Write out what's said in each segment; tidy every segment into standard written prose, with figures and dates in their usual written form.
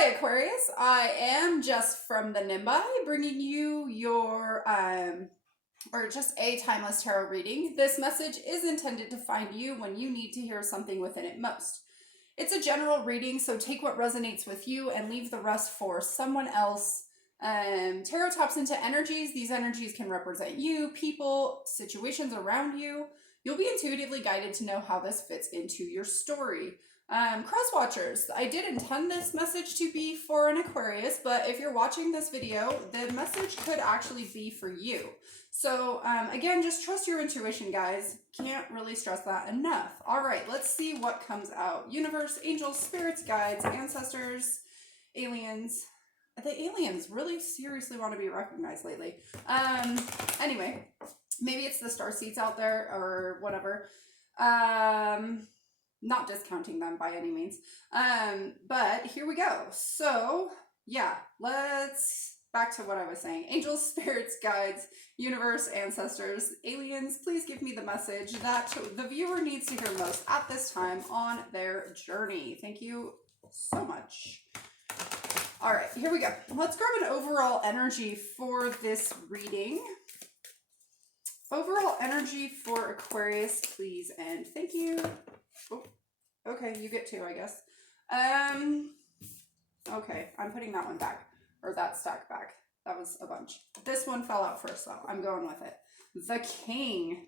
Hi Aquarius, I am Jess from the Nimbi, bringing you your, or just a timeless tarot reading. This message is intended to find you when you need to hear something within it most. It's a general reading, so take what resonates with you and leave the rest for someone else. Tarot taps into energies. These energies can represent you, people, situations around you. You'll be intuitively guided to know how this fits into your story. Cross watchers, I did intend this message to be for an Aquarius, but if you're watching this video, the message could actually be for you. So again, just trust your intuition, guys. Can't really stress that enough. All right, let's see what comes out. Universe, angels, spirits, guides, ancestors, aliens. The aliens really seriously want to be recognized lately. Anyway, maybe it's the star seeds out there or whatever. Not discounting them by any means. But here we go. So yeah, let's back to what I was saying. Angels, spirits, guides, universe, ancestors, aliens, please give me the message that the viewer needs to hear most at this time on their journey. Thank you so much. All right, here we go. Let's grab an overall energy for this reading. Overall energy for Aquarius, please, and thank you. Oh, okay, you get two, I guess. Okay, I'm putting that one back, or that stack back. That was a bunch. This one fell out first, though. I'm going with it. The King.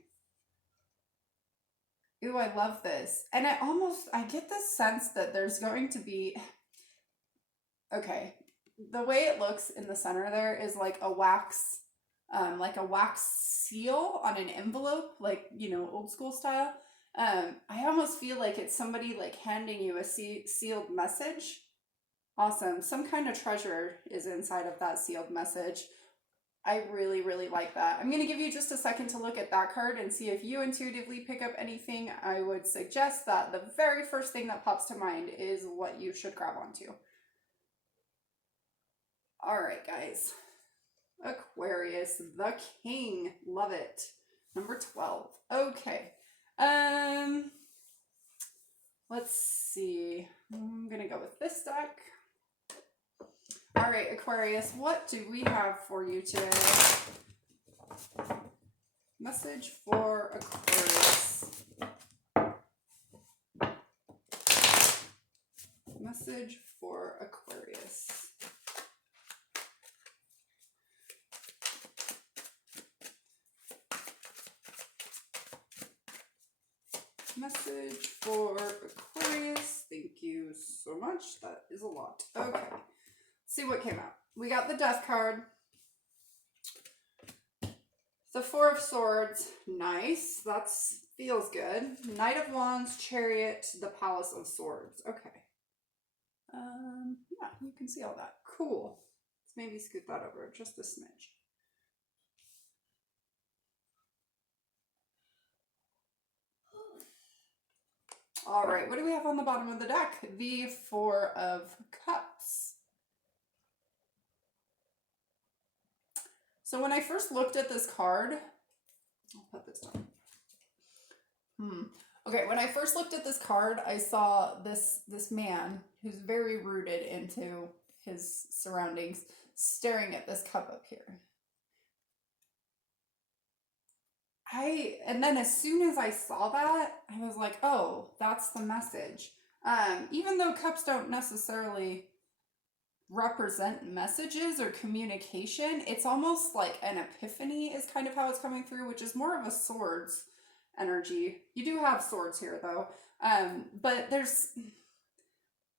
Ooh, I love this. And I get the sense that there's going to be, okay, the way it looks in the center there is like a wax seal on an envelope, like, you know, old school style. I almost feel like it's somebody like handing you a sealed message. Awesome. Some kind of treasure is inside of that sealed message. I really, really like that. I'm going to give you just a second to look at that card and see if you intuitively pick up anything. I would suggest that the very first thing that pops to mind is what you should grab onto. All right, guys. Aquarius, the King. Love it. Number 12. Okay. Let's see. I'm gonna go with this deck. All right, Aquarius, what do we have for you today? Message for Aquarius. Message for Aquarius. Message for Aquarius. Thank you so much. That is a lot. Okay. Let's see what came out. We got the Death card. The Four of Swords. Nice. That feels good. Knight of Wands, Chariot, the Palace of Swords. Okay. Yeah, you can see all that. Cool. Let's maybe scoot that over just a smidge. All right, what do we have on the bottom of the deck? The Four of Cups. So when I first looked at this card, I'll put this down. Okay, when I first looked at this card, I saw this man who's very rooted into his surroundings staring at this cup up here. And then as soon as I saw that, I was like, oh, that's the message. Even though cups don't necessarily represent messages or communication, it's almost like an epiphany is kind of how it's coming through, which is more of a swords energy. You do have swords here though. But there's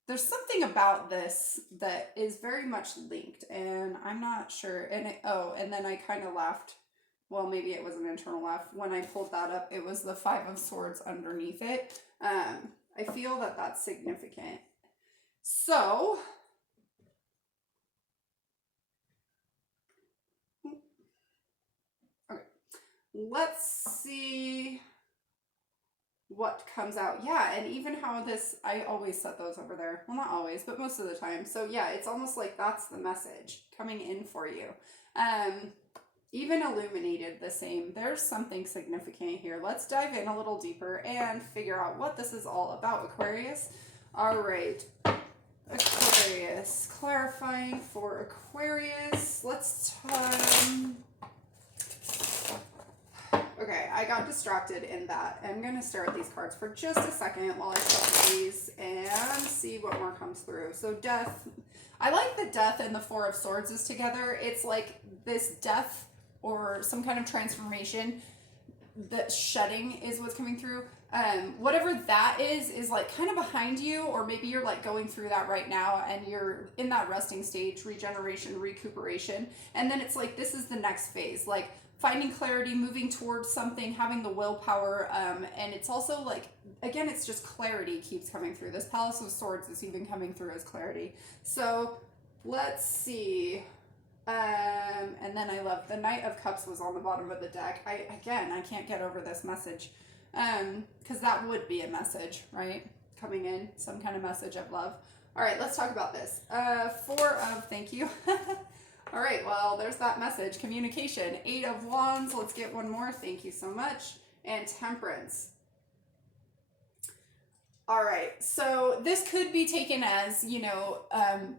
something about this that is very much linked, and I'm not sure. And then I kind of laughed. Well, maybe it was an internal laugh. When I pulled that up, it was the Five of Swords underneath it. I feel that that's significant. So, okay, let's see what comes out. Yeah, and even how this, I always set those over there. Well, not always, but most of the time. So yeah, it's almost like that's the message coming in for you. Even illuminated the same. There's something significant here. Let's dive in a little deeper and figure out what this is all about, Aquarius. All right, Aquarius, clarifying for Aquarius. Let's okay, I got distracted in that. I'm going to stare at these cards for just a second while I shuffle these and see what more comes through. So death. I like the death and the Four of Swords is together. It's like this death or some kind of transformation. The shedding is what's coming through. Whatever that is like kind of behind you, or maybe you're like going through that right now and you're in that resting stage, regeneration, recuperation. And then it's like, this is the next phase, like finding clarity, moving towards something, having the willpower. And it's also like, again, it's just clarity keeps coming through. This Palace of Swords is even coming through as clarity. So let's see. And then I love the Knight of Cups was on the bottom of the deck. I can't get over this message. Because that would be a message, right? Coming in, some kind of message of love. All right, let's talk about this. Four of, thank you. All right, well, there's that message. Communication. 8 of Wands. Let's get one more. Thank you so much. And Temperance. All right, so this could be taken as, you know,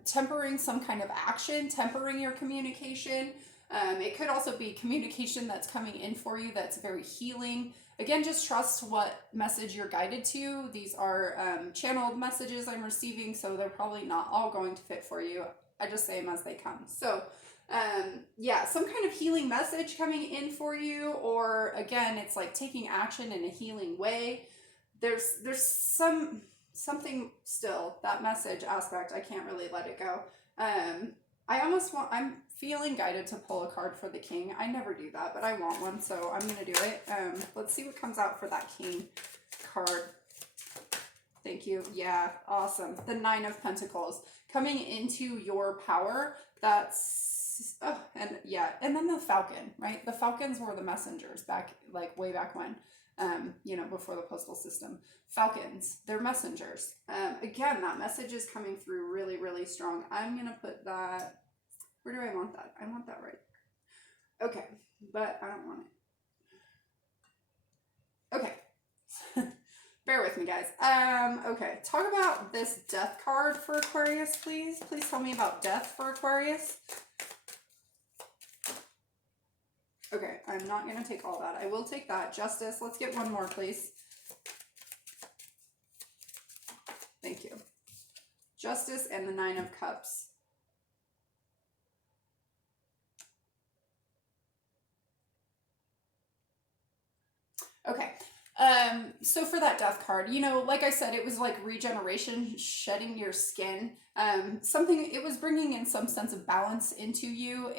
tempering some kind of action, tempering your communication. It could also be communication that's coming in for you that's very healing. Again, just trust what message you're guided to. These are channeled messages I'm receiving, so they're probably not all going to fit for you. I just say them as they come. So, yeah, some kind of healing message coming in for you, or again, it's like taking action in a healing way. There's something still, that message aspect, I can't really let it go. I'm feeling guided to pull a card for the King. I never do that, but I want one, so I'm going to do it. Let's see what comes out for that King card. Thank you. Yeah, awesome. The 9 of Pentacles. Coming into your power, that's, oh, and yeah, and then the Falcon, right? The Falcons were the messengers back, like way back when. You know, before the postal system. Falcons, they're messengers. Again, that message is coming through really, really strong. I'm going to put that, where do I want that? I want that right there. Okay, but I don't want it. Okay. Bear with me, guys. Okay, talk about this death card for Aquarius, please. Please tell me about death for Aquarius. Okay, I'm not going to take all that. I will take that. Justice. Let's get one more, please. Thank you. Justice and the 9 of Cups. Okay. So for that death card, you know, like I said, it was like regeneration, shedding your skin. It was bringing in some sense of balance into you.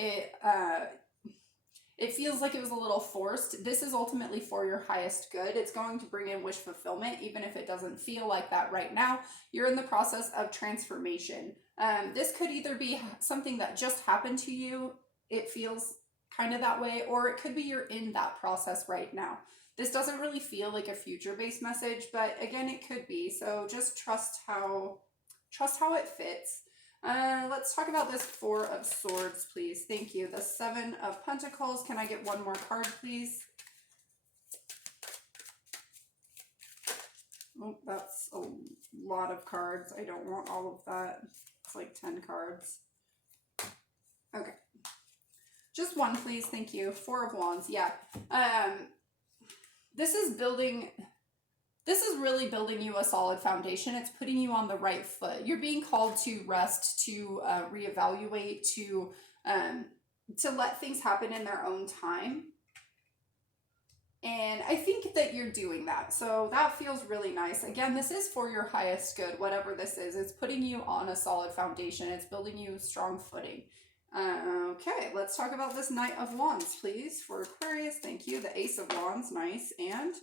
It feels like it was a little forced. This is ultimately for your highest good. It's going to bring in wish fulfillment, even if it doesn't feel like that right now. You're in the process of transformation. This could either be something that just happened to you. It feels kind of that way, or it could be you're in that process right now. This doesn't really feel like a future-based message, but again, it could be. So just trust how it fits. Let's talk about this 4 of Swords, please. Thank you. The 7 of Pentacles. Can I get one more card, please? Oh, that's a lot of cards. I don't want all of that. It's like 10 cards. Okay. Just one, please. Thank you. 4 of Wands. Yeah. This is really building you a solid foundation. It's putting you on the right foot. You're being called to rest, to reevaluate, to let things happen in their own time. And I think that you're doing that. So that feels really nice. Again, this is for your highest good, whatever this is. It's putting you on a solid foundation. It's building you strong footing. Okay, let's talk about this Knight of Wands, please, for Aquarius. Thank you. The Ace of Wands, nice. And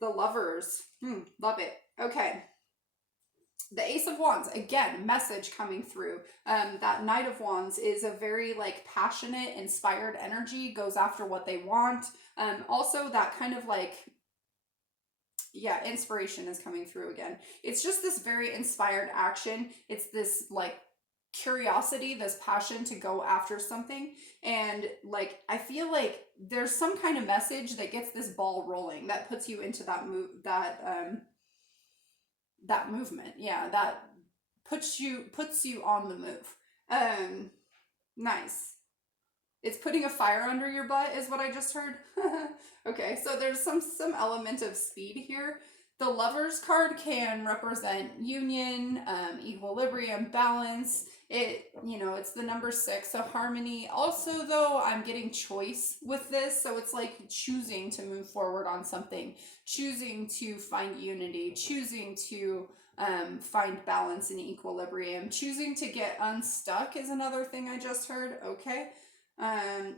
the Lovers. Love it. Okay. The Ace of Wands, again, message coming through. That Knight of Wands is a very like passionate, inspired energy, goes after what they want. Also that kind of like, yeah, inspiration is coming through again. It's just this very inspired action. It's this like curiosity, this passion to go after something. And like, I feel like there's some kind of message that gets this ball rolling, that puts you into that movement. Yeah, that puts you on the move. Nice. It's putting a fire under your butt is what I just heard. Okay, so there's some element of speed here. The Lovers card can represent union, equilibrium, balance. It's the number 6, so harmony. Also, though, I'm getting choice with this, so it's like choosing to move forward on something, choosing to find unity, choosing to find balance and equilibrium, choosing to get unstuck is another thing I just heard. Okay.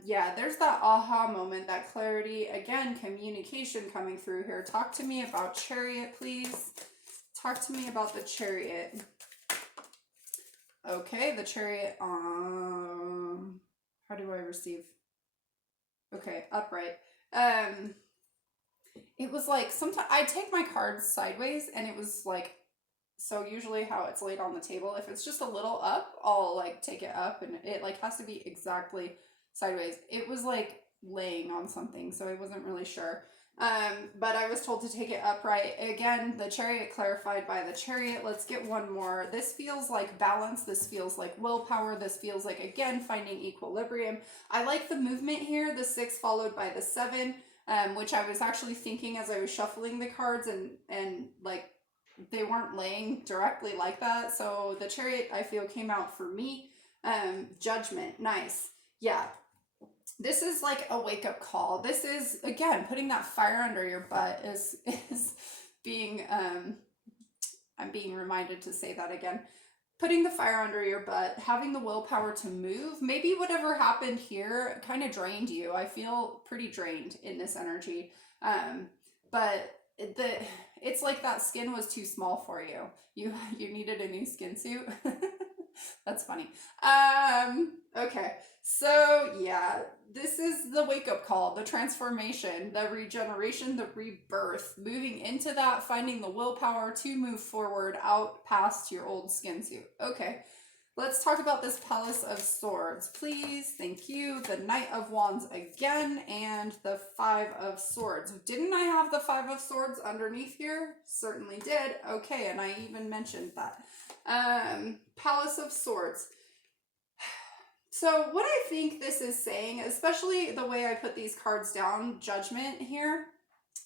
Yeah, there's that aha moment, that clarity. Again, communication coming through here. Talk to me about Chariot, please. Talk to me about the Chariot. Okay, the Chariot. How do I receive? Okay, upright. It was like, sometimes I take my cards sideways, and it was like, so usually how it's laid on the table, if it's just a little up, I'll like take it up, and it like has to be exactly sideways. It was like laying on something, so I wasn't really sure. But I was told to take it upright. Again, the Chariot clarified by the Chariot. Let's get one more. This feels like balance. This feels like willpower. This feels like, again, finding equilibrium. I like the movement here, the 6 followed by the 7, which I was actually thinking as I was shuffling the cards, and like they weren't laying directly like that. So the Chariot, I feel, came out for me. Judgment. Nice. Yeah. This is like a wake-up call. This is, again, putting that fire under your butt is being, I'm being reminded to say that again. Putting the fire under your butt, having the willpower to move. Maybe whatever happened here kind of drained you. I feel pretty drained in this energy. But it's like that skin was too small for you. You needed a new skin suit. That's funny. Okay. So yeah, this is the wake-up call, the transformation, the regeneration, the rebirth, moving into that, finding the willpower to move forward out past your old skin suit. Okay. Let's talk about this Palace of Swords, please. Thank you. The Knight of Wands again, and the 5 of Swords. Didn't I have the 5 of Swords underneath here? Certainly did. Okay, and I even mentioned that. Palace of Swords. So what I think this is saying, especially the way I put these cards down, Judgment here,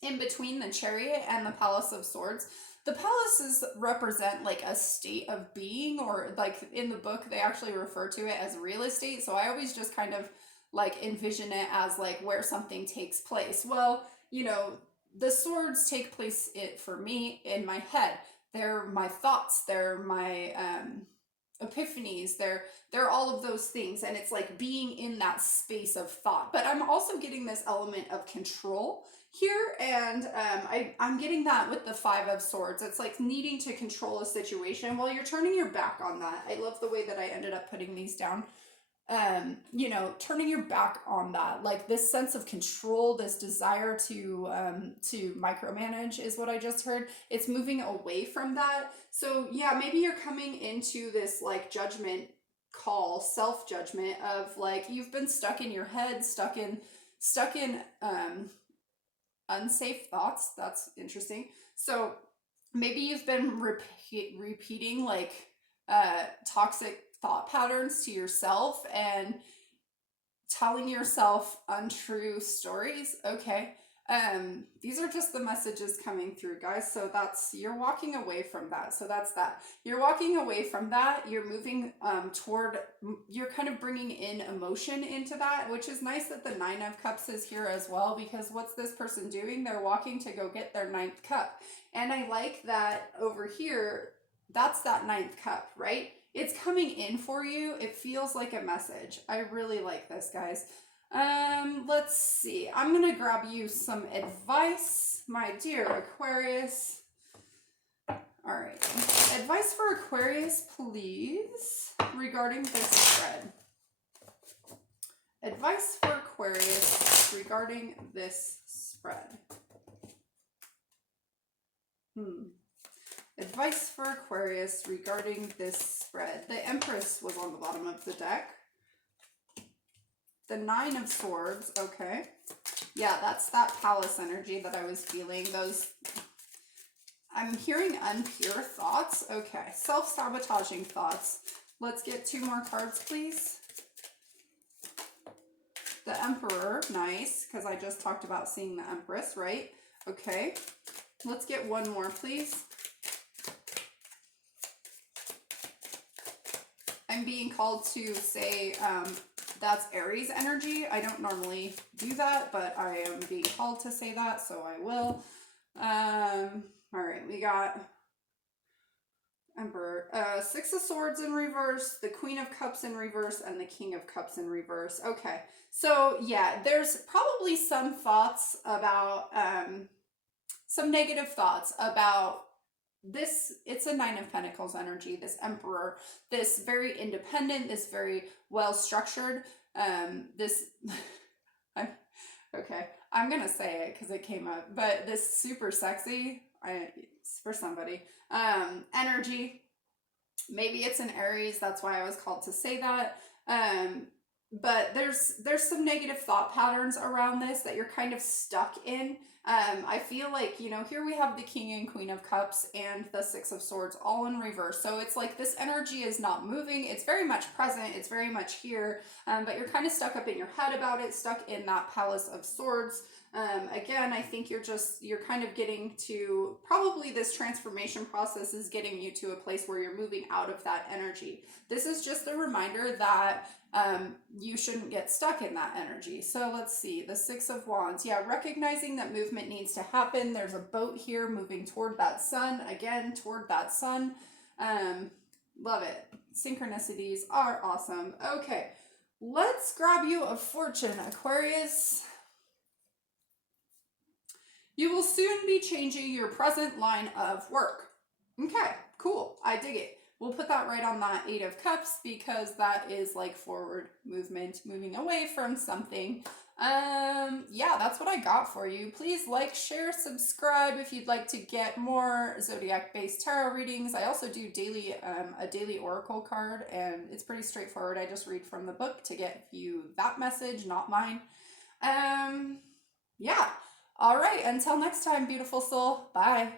in between the Chariot and the Palace of Swords, the palaces represent like a state of being, or like in the book, they actually refer to it as real estate. So I always just kind of like envision it as like where something takes place. Well, the swords take place for me in my head. They're my thoughts. They're my epiphanies. They're all of those things. And it's like being in that space of thought. But I'm also getting this element of control here, and I'm getting that with the 5 of Swords. It's like needing to control a situation. Well, you're turning your back on that. I love the way that I ended up putting these down. Turning your back on that, like this sense of control, this desire to micromanage is what I just heard. It's moving away from that. So yeah, maybe you're coming into this like judgment call, self-judgment of like you've been stuck in your head, stuck in unsafe thoughts. That's interesting. So maybe you've been repeating like toxic thought patterns to yourself and telling yourself untrue stories. Okay. These are just the messages coming through, guys. So you're walking away from that. So that's that. You're walking away from that. You're moving you're kind of bringing in emotion into that, which is nice that the 9 of Cups is here as well, because what's this person doing? They're walking to go get their 9th cup. And I like that over here, that's that 9th cup, right? It's coming in for you. It feels like a message. I really like this, guys. Let's see. I'm going to grab you some advice, my dear Aquarius. All right. Advice for Aquarius, please, regarding this spread. Advice for Aquarius regarding this spread. Advice for Aquarius regarding this spread. The Empress was on the bottom of the deck. The 9 of Swords. Okay. Yeah, that's that palace energy that I was feeling. I'm hearing unpure thoughts. Okay, self-sabotaging thoughts. Let's get 2 more cards, please. The Emperor, nice, because I just talked about seeing the Empress, right? Okay, let's get 1 more, please. I'm being called to say that's Aries energy. I don't normally do that, but I am being called to say that, so I will. All right, we got Emperor, 6 of Swords in reverse, the Queen of Cups in reverse, and the King of Cups in reverse. Okay, so yeah, there's probably some thoughts about, some negative thoughts about this. It's a 9 of Pentacles energy, this Emperor, this very independent, this very well-structured, this, okay, I'm gonna say it because it came up, but this super sexy, for somebody, energy. Maybe it's an Aries, that's why I was called to say that. But there's some negative thought patterns around this that you're kind of stuck in. I feel like, you know, here we have the King and Queen of Cups and the 6 of Swords all in reverse. So it's like this energy is not moving. It's very much present. It's very much here. But you're kind of stuck up in your head about it, stuck in that Palace of Swords. Again, I think you're kind of getting to, probably this transformation process is getting you to a place where you're moving out of that energy. This is just a reminder that you shouldn't get stuck in that energy. So let's see, the 6 of Wands. Yeah, recognizing that movement needs to happen. There's a boat here moving toward that sun, again, toward that sun. Love it. Synchronicities are awesome. Okay, let's grab you a fortune, Aquarius. You will soon be changing your present line of work. Okay, cool. I dig it. We'll put that right on that 8 of Cups because that is like forward movement, moving away from something. Yeah, that's what I got for you. Please like, share, subscribe if you'd like to get more zodiac-based tarot readings. I also do daily, a daily oracle card, and it's pretty straightforward. I just read from the book to get you that message, not mine. Yeah. All right, until next time, beautiful soul. Bye.